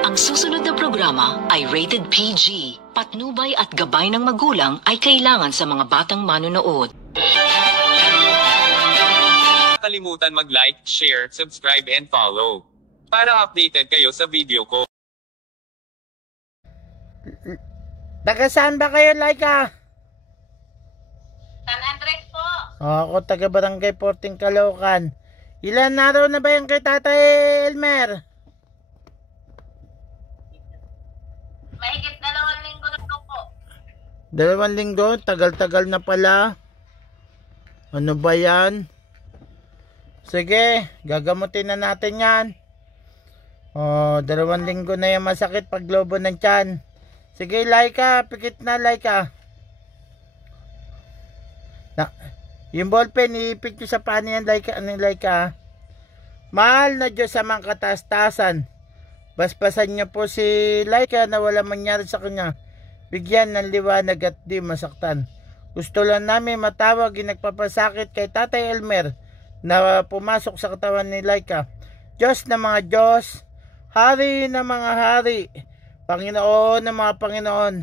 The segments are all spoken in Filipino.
Ang susunod na programa ay rated PG. Patnubay at gabay ng magulang ay kailangan sa mga batang manonood. Kalimutan mag-like, share, subscribe and follow para updated kayo sa video ko. Taga saan ba kayo, Laika? San Andres po. Ako taga Barangay 14 Caloocan. Ilan araw na ba yan kay Tatay Elmer? Mahigit 2 linggo na po. 2 linggo? Tagal-tagal na pala. Ano ba yan? Sige, gagamutin na natin yan. 2 linggo na yung masakit pag lobo ng tiyan. Sige, Laika, pikit na, Laika. Yung ballpen, iipik nyo sa paano yan, Laika. Ano yung Laika? Mahal na Diyos sa mga kataas-taasan. Basbasan nyo po si Laika na wala mangyari sa kanya. Bigyan ng liwanag at di masaktan. Gusto lang namin matawag yung nagpapasakit kay Tatay Elmer na pumasok sa katawan ni Laika. Diyos na mga Diyos, Hari na mga Hari, Panginoon ng mga Panginoon,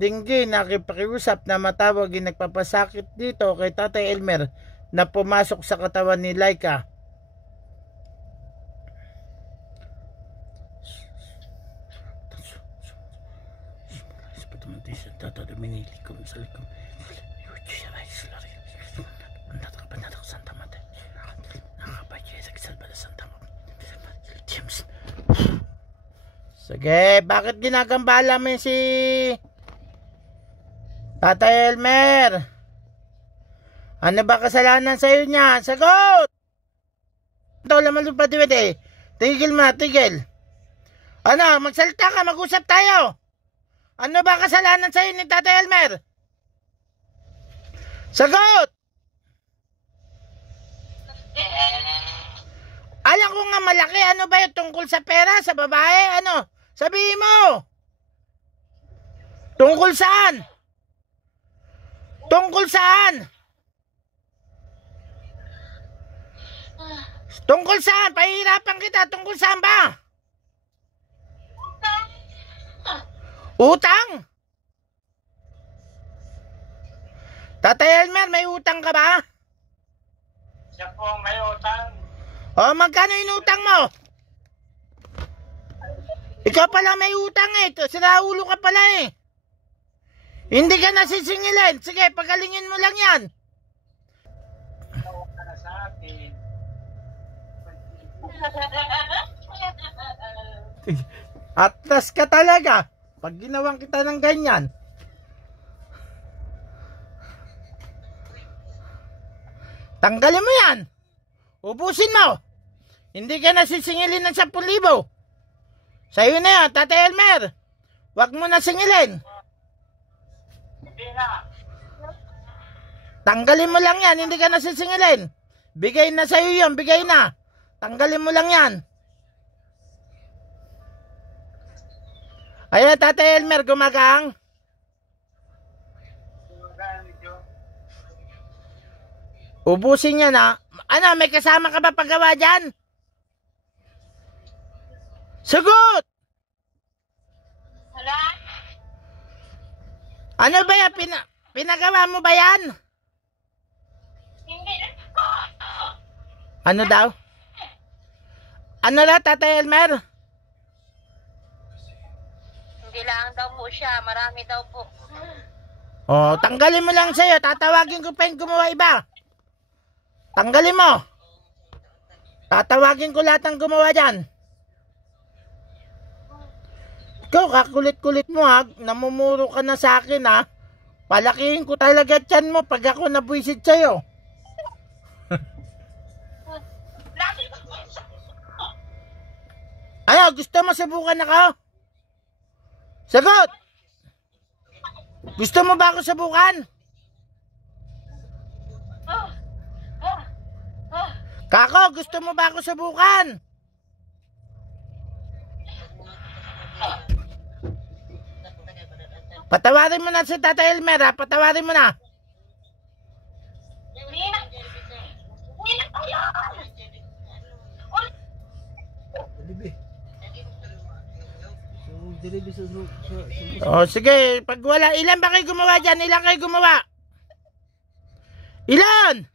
dinggin nakipakiusap na matawag yung nagpapasakit dito kay Tatay Elmer na pumasok sa katawan ni Laika. Sige, bakit ginagambala mo si Tatay Elmer? Ano ba kasalanan sa'yo niya? Sagot! Ito laman lupa diwet eh. Tigil ma, tigil. Ano, magsalita ka, mag-usap tayo. Ano ba kasalanan sa'yo ni Tatay Elmer? Sagot! Alam ko nga malaki, ano ba yung tungkol sa pera, sa babae, ano? Sabihin mo! Tungkol saan? Tungkol saan? Tungkol saan? Pahihirapan kita, tungkol saan ba? Utang? Tatay Elmer, may utang ka ba? Siya po may utang. O, magkano yung utang mo? Ikaw pala may utang eh. Siraulo ka pala eh. Hindi ka nasisingilin. Sige, pagalingin mo lang yan. Atlas ka talaga. Pag ginawang kita ng ganyan. Tanggalin mo yan. Ubusin mo. Hindi ka nasisingilin ng 10,000. Sa'yo na yan, Tatay Elmer. Huwag mo na singilin. Hindi na. Tanggalin mo lang yan, hindi ka nasisingilin. Bigay na sa'yo yun, bigay na. Tanggalin mo lang yan. Ayan, Tatay Elmer, gumagang. Ubusin niya na. Ano, may kasama ka ba paggawa dyan? Sagot! Wala. Ano ba yan? Pinagawa mo ba yan? Hindi na po. Ano daw? Ano daw, Tatay Elmer? Hindi lang daw po siya. Marami daw po. Oh, tanggalin mo lang sa'yo. Tatawagin ko pa yung gumawa iba. Tanggalin mo. Tatawagin ko lahat ng gumawa dyan. Ikaw, kakulit-kulit mo ha. Namumuro ka na sa akin ha. Palakihin ko talaga tiyan mo pag ako nabwisit sa'yo. Ayaw, gusto mo subukan ako? Sagot! Gusto mo ba ako subukan? Kako, gusto mo ba ako subukan? Patawarin mo na si Tatay Elmer ha, patawarin mo na. Hindi na kayo. O sige, pag wala, ilan ba kayo gumawa dyan? Ilan kayo gumawa? Ilan?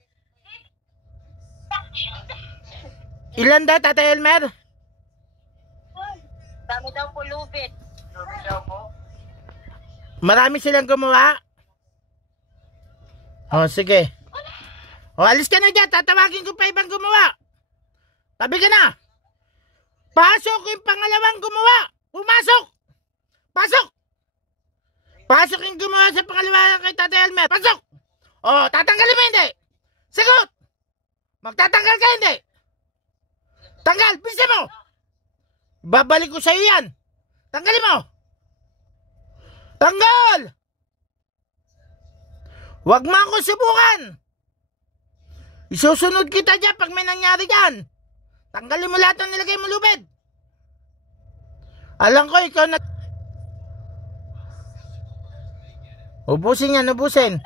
Ilan daw, Tatay Elmer? Dami daw po lubid. Lubid daw po. Marami silang gumawa? O sige. O alis ka na dyan, tatawagin ko pa ibang gumawa. Tabi ka na. Pasok yung pangalawang gumawa. Pumasok. Pasok. Pasok yung gumawa sa pangalawa kay Tatay Elmer. Pasok. O, tatanggalin mo hindi. Sagot. Magtatanggal ka hindi. Tanggal, bilisan mo. Babalik ko sa'yo yan. Tanggalin mo. Tanggal. Huwag mo ako subukan. Isusunod kita dyan pag may nangyari dyan. Tanggalin mo lahat ng nilagay mo lubid. Alam ko ikaw na... Ubusin yan, ubusin.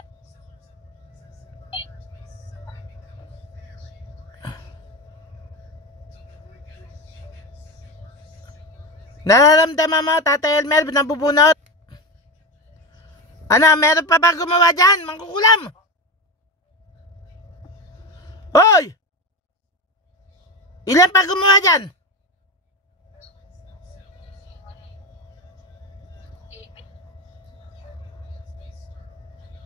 Nararamdaman mo, Tatay Elmer, nabubunot? Ano, meron pa ba gumawa dyan? Mangkukulam? Hoy! Ilan pa gumawa dyan?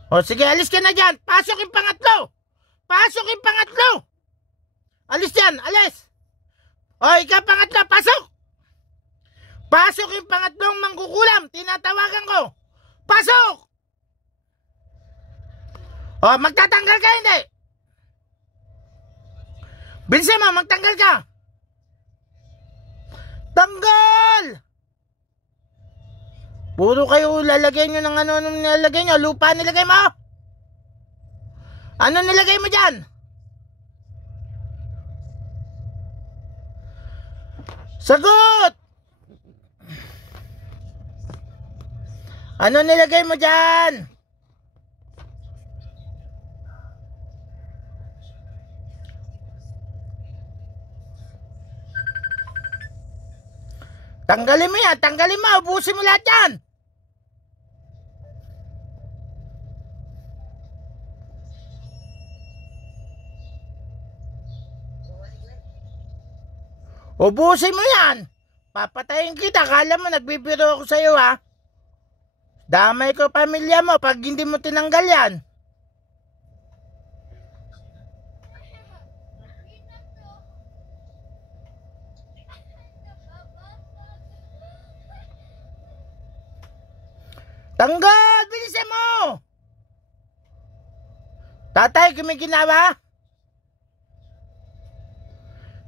O sige, alis ka na dyan. Pasok yung pangatlo. Pasok yung pangatlo. Alis dyan, alis. O, ikaw pangatlo, pasok. Pasok yung pangatlong mangkukulam. Tinatawagan ko. Pasok! O, magtatanggal ka hindi? Bilisan mo, magtanggal ka. Tanggal! Puro kayo lalagay nyo ng ano nilagay nyo. Lupa nilagay mo? Ano nilagay mo dyan? Sagot! Ano nilagay mo dyan? Tanggalin mo yan, tanggalin mo, ubusin mo lahat yan. Ubusin mo yan. Papatayin kita, kala mo nagbibiro ako sa'yo ha. Damay ko pamilya mo pag hindi mo tinanggal yan. Tanggal! Bilisan mo! Tatay, gumiginawa?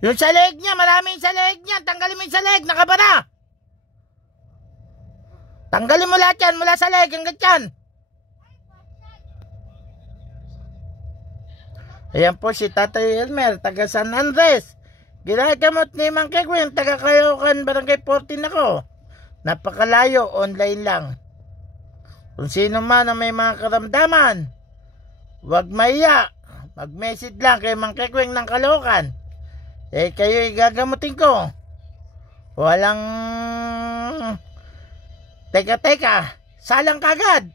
Yung sa leeg niya, maraming sa leeg niya. Tanggalin mo yung sa leeg, nakabara. Tanggalin mo lahat yan, mula sa leeg hanggang tiyan. Ayan po si Tatay Elmer, taga San Andres. Ginagamot ni Mang Kekwin, taga Caloocan, Barangay 14 ako. Napakalayo, online lang. Kung sino man ang may mga karamdaman, huwag maiya. Mag-message lang kay Mang Kekwing ng Caloocan. Eh kayo igagamutin ko. Walang teka, salang kagad.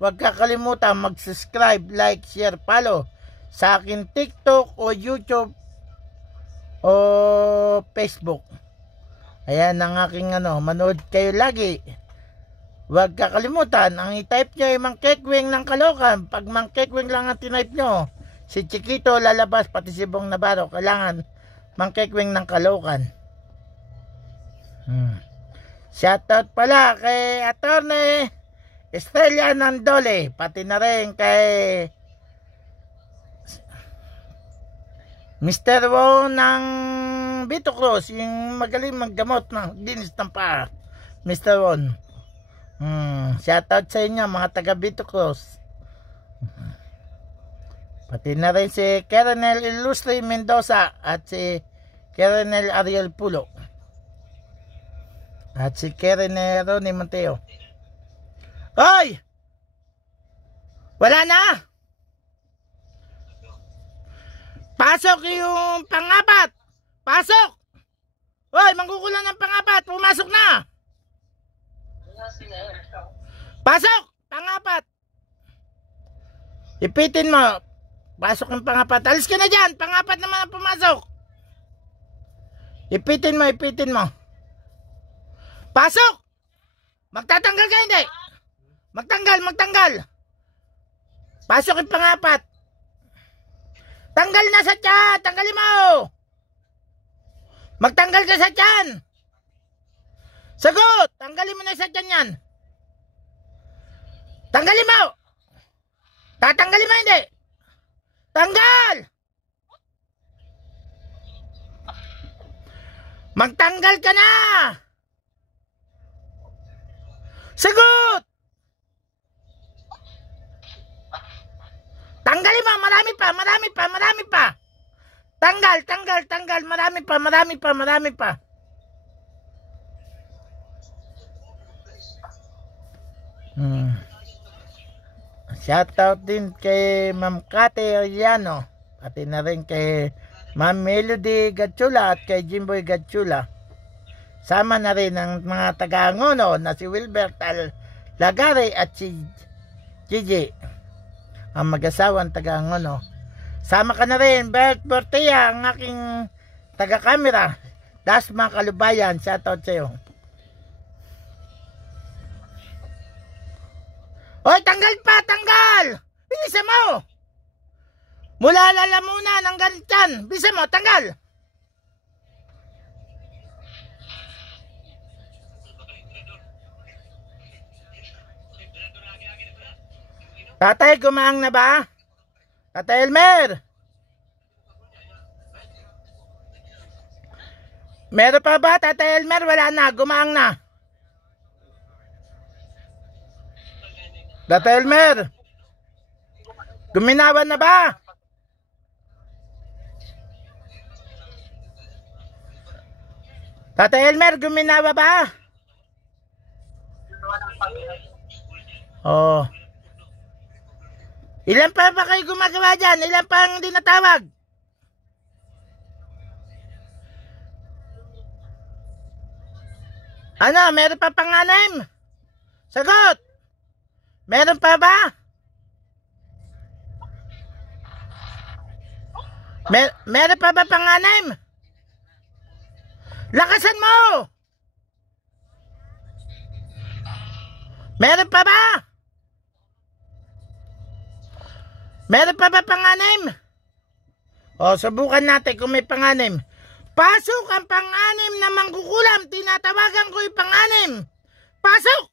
Huwag kakalimutan mag-subscribe, like, share, follow sa akin TikTok o YouTube o Facebook. Ayan ang aking manood kayo lagi. Huwag kakalimutan, ang i-type nyo ay Mang Kekwing ng Caloocan. Pag Mang Kekwing lang ang tinype nyo, si Chiquito lalabas, pati si Bong Navarro. Kailangan Mang Kekwing ng Caloocan. Shoutout pala kay Attorney Estrella Nandole, pati na rin kay Mr. Wo ng Vito Cruz, yung magaling maggamot ng dinis ng paa. Mr. Won. Shoutout sa inyo mga taga Vito Cruz. Pati na rin si Colonel Ilustre Mendoza at si Colonel Ariel Pulo. At si Colonel Ronnie Monteo. Hoy! Wala na! Pasok yung pangapat! Pasok! Hoy, mangkukulang ng pangapat! Pumasok na! Ipitin mo. Pasok yung pangapat. Alis ka na dyan. Pangapat naman ang pumasok. Ipitin mo, ipitin mo. Pasok! Magtatanggal ka, hindi? Magtanggal, magtanggal. Pasok yung pangapat. Tanggal na sa tiyan. Tanggalin mo. Magtanggal ka sa tiyan. Sagot. Tanggalin mo na sa tiyan yan. Tanggalin mo. Tatanggalin mo, hindi? Tanggal. Magtanggal ka na. Sagot. Tanggalin mo, marami pa, marami pa, marami pa. Tanggal, tanggal, tanggal, marami pa, marami pa, marami pa. Shoutout din kay Ma'am Kate Ariano, pati na rin kay Ma'am Melody Gatchula at kay Jimboy Gatchula. Sama na rin ang mga taga-Angono na si Wilbert Lagare at si Gigi, ang mag-asawang taga-Angono. Sama ka na rin, Bert Bortea, ang aking taga-camera. Dasma Kalubayan, shoutout sa'yo. Hoy, tanggal pa, tanggal! Bilisan mo! Mula lalamunan hanggang tiyan. Bilisan mo, tanggal! Tatay, gumaang na ba? Tatay Elmer! Meron pa ba, Tatay Elmer? Wala na, gumaang na. Tatay Elmer! Guminawan na ba? Tatay Elmer, guminawa ba? Oh. Ilan pa ba kayo gumagawa dyan? Ilan pa ang hindi natawag? Ano? Meron pa pang-anim? Sagot! Meron pa ba? Meron pa ba pang-anim? Lakasan mo! Meron pa ba? Meron pa ba pang-anim? O, subukan natin kung may pang-anim. Pasok ang pang-anim na mangkukulam. Tinatawagan ko yung pang-anim. Pasok!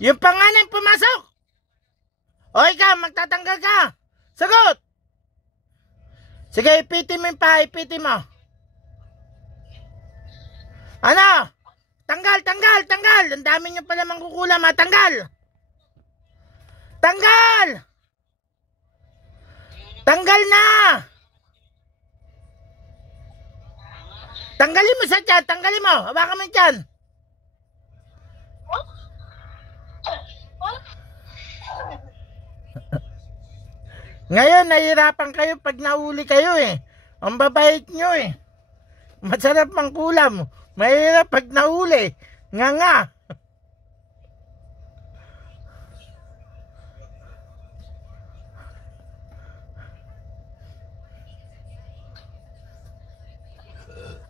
Yung pang-anim pumasok. O, ikaw, magtatanggal ka. Sagot! Sige, ipitin mo yung pa, ipitin mo. Ano? Tanggal, tanggal, tanggal. Ang dami nyo pala mangkukulam, ha? Tanggal! Tanggal! Tanggal na! Tanggalin mo sa tiyan, tanggalin mo. Hawakan mo yung tiyan. Ngayon, nahihirapan kayo pag nahuli kayo eh. Ang babait nyo eh. Masarap mang kulam. Mahirap pag nahuli. Nga nga.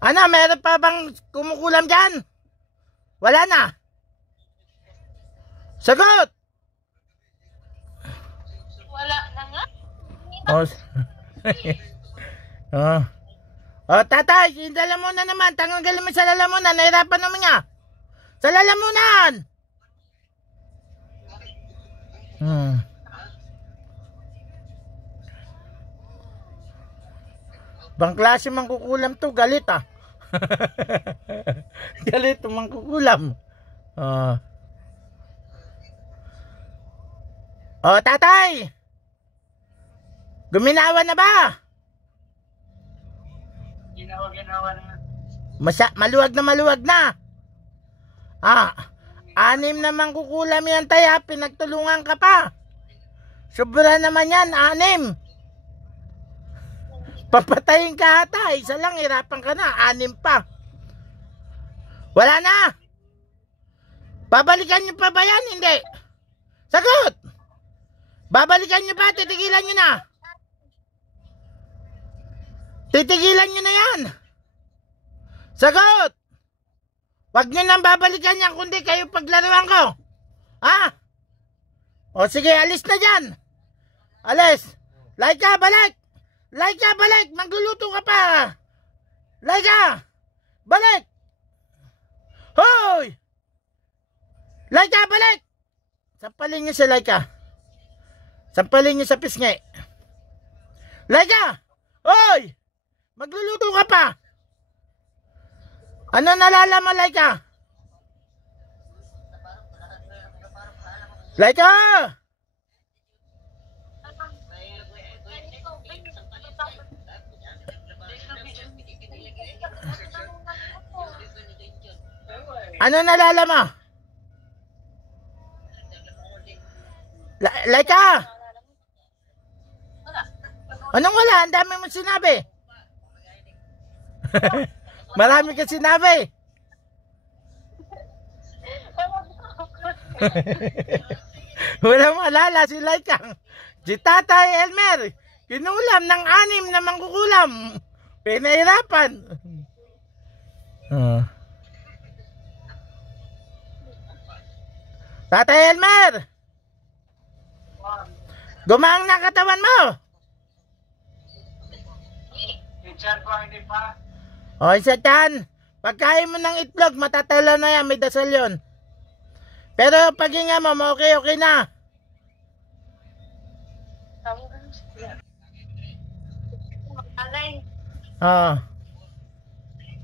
Ano, meron pa bang kumukulam dyan? Wala na. Sagot! Wala na nga. Oh. Oh. Oh, tatay, yung lalamunan naman. Tanggalin mo sa lalamunan. Nahirapan naman niya. Sa lalamunan! Bang klase mangkukulam to, galit ah. Galit mangkukulam. Oh. Oh, tatay! Guminawa na ba? Ginawa na. Maluwag na. Ah, 6 na mangkukulam yan tayo, pinagtulungan ka pa. Sobra naman yan, 6. Papatayin ka ata, isa lang, hirapan ka na, 6 pa. Wala na. Babalikan nyo pa ba yan? Hindi. Sagot! Babalikan nyo ba? Titigilan nyo na? Titigilan nyo na yan. Sagot! Wag nyo nang babalikan yan kundi kayo paglaruan ko. Ha? O sige, alis na dyan. Alis. Laika, balik. Laika, balik. Magluluto ka pa. Laika, balik. Hoy! Laika, balik. Sampalin nyo si Laika. Sampalin nyo sa pisngi. Laika! Hoy! Magluluto ka pa. Ano nalala mo, Laika? Laika! Ano nalala mo? Laika! Anong wala? Ang dami mong sinabi. Marami ka sinabi. Walang malala si Laika. Si Tatay Elmer, kinulam ng 6 na mangkukulam. Pinahirapan. Tatay Elmer, gumaang na katawan mo. Teacher ko, hindi pa. O, isa dyan. Pagkain mo ng itlog, matatalo na yan. May dasal yun. Pero paghinga mo, okay na. Oh.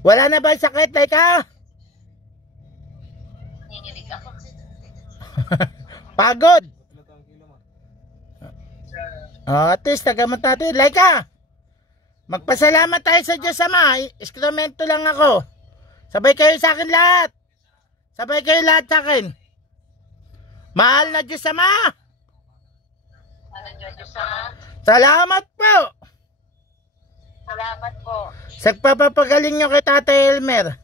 Wala na ba yung sakit, Laika? Nanginginig ako. Pagod. Oh, at least, tagamot natin. Laika, magpasalamat tayo sa Diyos Ama. Instrumento lang ako. Sabay kayo sa akin lahat. Sabay kayo lahat sa akin. Mahal na Diyos Ama. Salamat po. Salamat po. Sa pagpapagaling nyo kay Tatay Elmer.